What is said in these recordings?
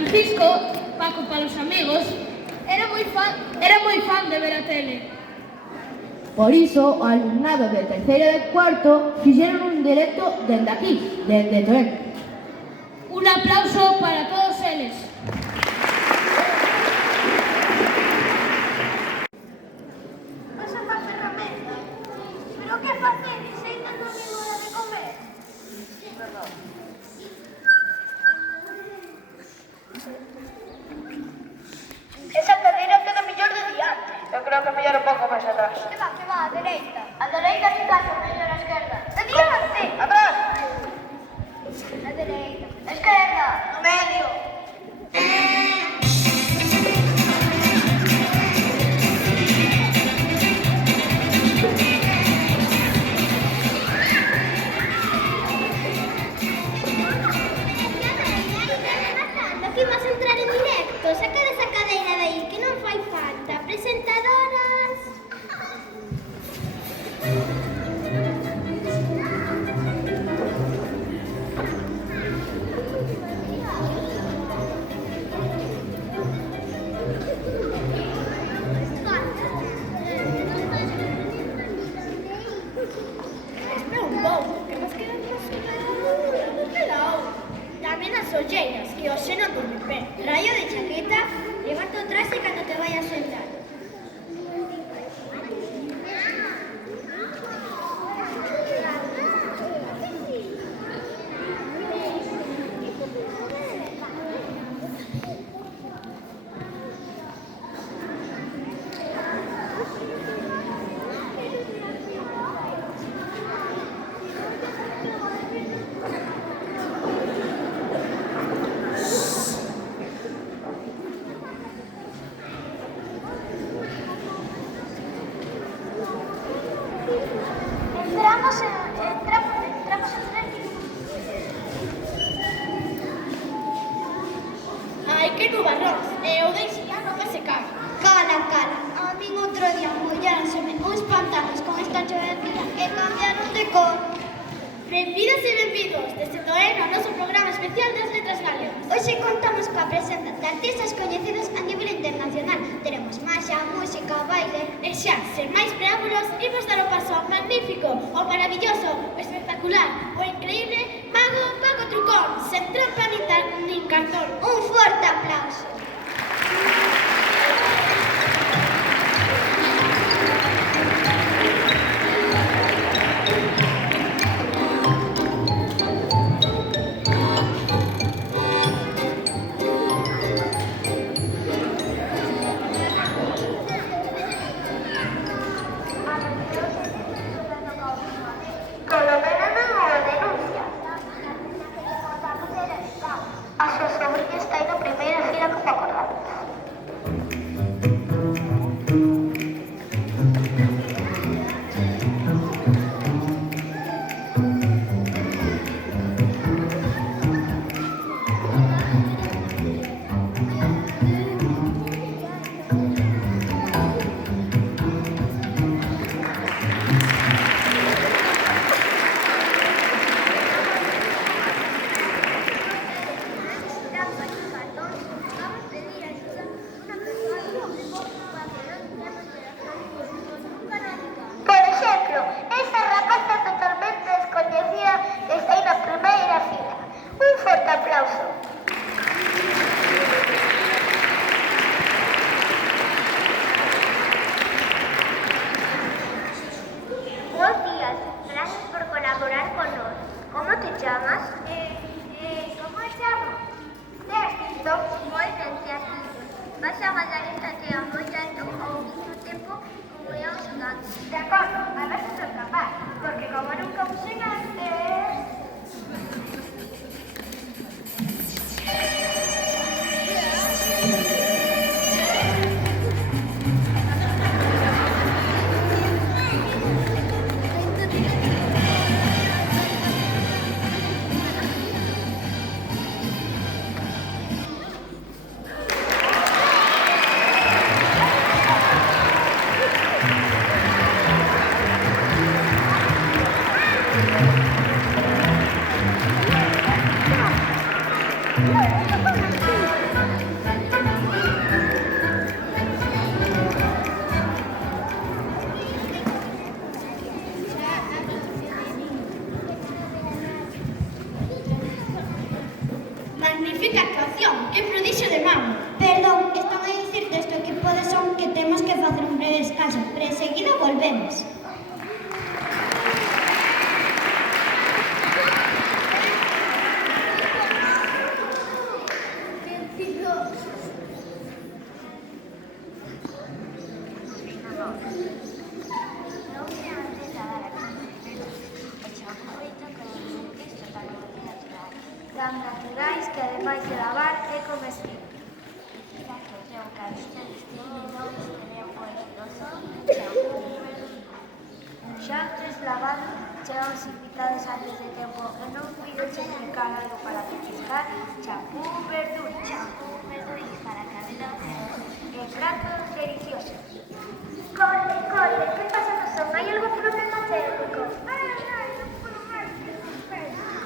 Francisco, Paco para los amigos, era moi fan de ver a tele. Por iso, o alumnado de terceiro e de cuarto fixeron un directo dende aquí, dende Torén. Un aplauso para todos eles. Pasa má ferramenta. Pero que facedes? Ainda non é hora de comer. Perdón. Esa cadeira queda mellor de diante. Eu creo que mellor un pouco máis atrás. Que va, a dereita. A dereita se casa, mellor a esquerda. De diante! Atrás! A dereita. A esquerda. No medio. Aquí vas a entrar en directo. Saca desa cadeira de aí, que non fai falta. Presentadoras. Espera un pouco, que nos quedan dos pelao. Tamén as olleiras, que hoxe non dormen ben. Rayo de chaqueta, levanta o traxe cando te vayas a sentar. Entramos en tren. Ai, que nubarróns. Eu deixei a non se cae. Cala, cala. A min outro día molláronse uns pantanos con esta chovecida e cambiaron de cor. Benvidas e benvidos desde Torén ao noso programa especial das letras galegas. Hoxe contamos coa presenza de artistas coñecidos a nivel internacional. Teremos maxia, música, baile. E xa, sen máis preámbulos, imos dar o paso ao magnífico, ao maravilloso, o espectacular, o increíble mago Paco Trucón, sen trampa nin cartón. Un forte aplauso. Polo menos non houve denuncia. A súa sobriña está aí na primeira fila como celebración, que prodixio de mamo. Perdón, están a dicir deste equipo de son que temos que facer un breve descanso, pero enseguida volvemos. Tan naturais que ademais de lavar é comestible. Mira que o teu cariño distingue non sería poderoso, un xantes lavado chegan invitados antes de tempo e non pido explicar algo para petiscar, champú, verdura para cabelo e pratos deliciosos. Corre, que pasa no son? Hai algún problema técnico?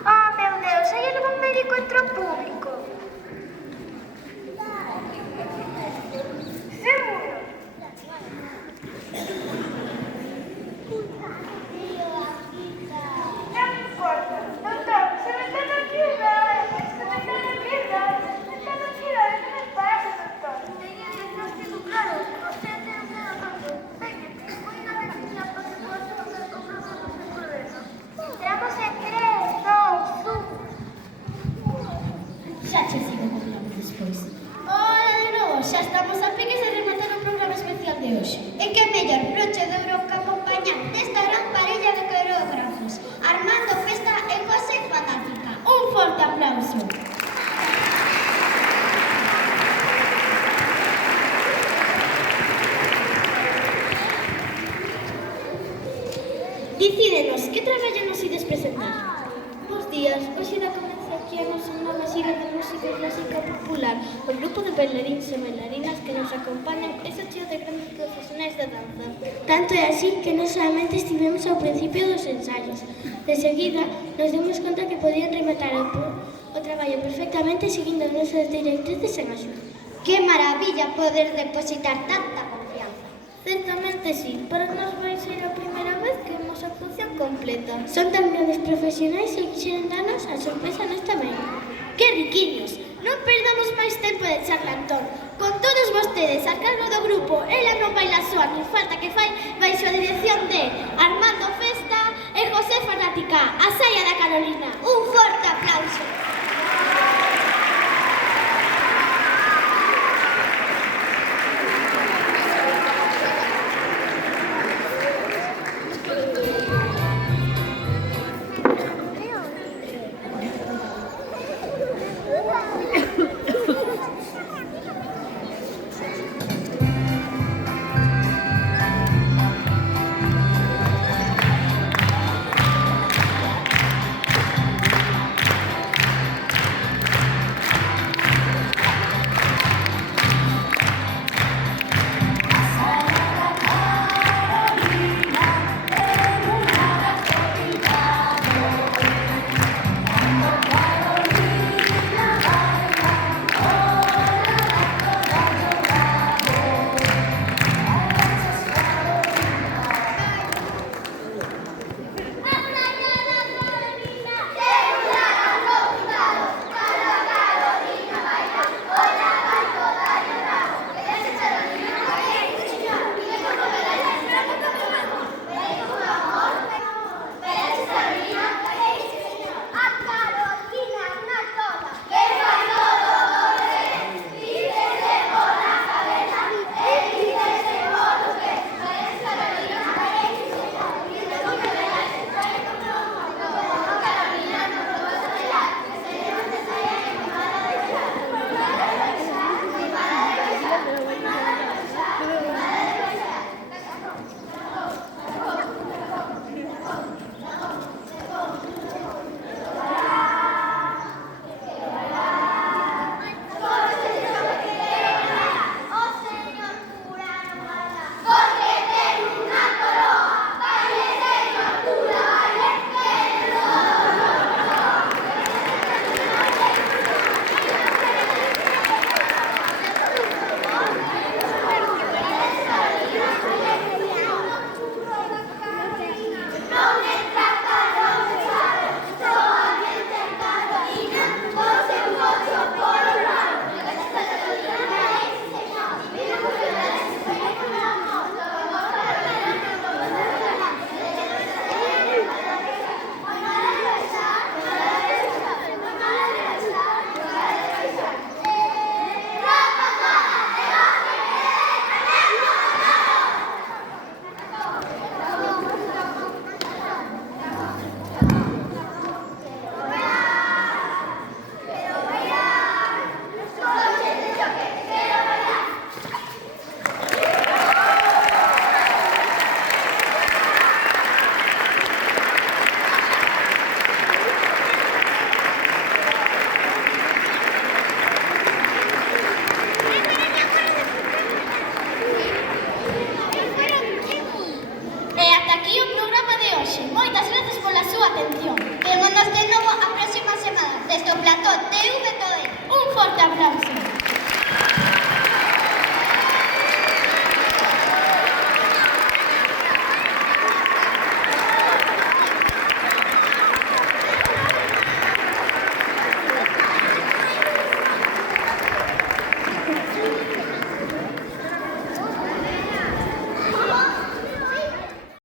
Oh, meu Deus, hai algún médico entre o público? Seguro? Non importa, doutor, se me está no cuidado, non me pasa, doutor. Teño diagnóstico claro, você ten un medo. Veña, cuida de que xa pase por todas as cosas do problema. Entramos en 3, 2, 1. Xa che sigo que hablamos despois. Hola de novo, xa estamos a piques de rematar o programa especial de hoxe. E que mellor broche de ouro que acompañar desta gran parella de coreógrafos, Armando Festa e José Fanática. Un forte aplauso. Dicídenos, que traballo nos ides presentar? Bos días, hoxe da comeza aquí a nosa nova xira de música clásica popular, o grupo de bailaríns e bailarinas que nos acompañan é cheo de grandes profesionais da danza. Tanto é así que non solamente estivemos ao principio dos ensaios. De seguida, nos demos conta que podían rematar o traballo perfectamente seguindo as nosas directrices en axuda. Que maravilla poder depositar tanta confianza. Certamente sí, para nós vai ser a primeira vez que vemos a actuación completa. Son tan grandes profesionais e quixeron darnos a sorpresa nesta mañá. Que riquiños! Non perdamos máis tempo de charlantón. Con todos vostedes a cargo do grupo Ela non baila soa nin falta que fai baixo a dirección de Armando Festa e José Fanática, a saia da Carolina. Un forte aplauso. TVTOE. Un forte aplauso.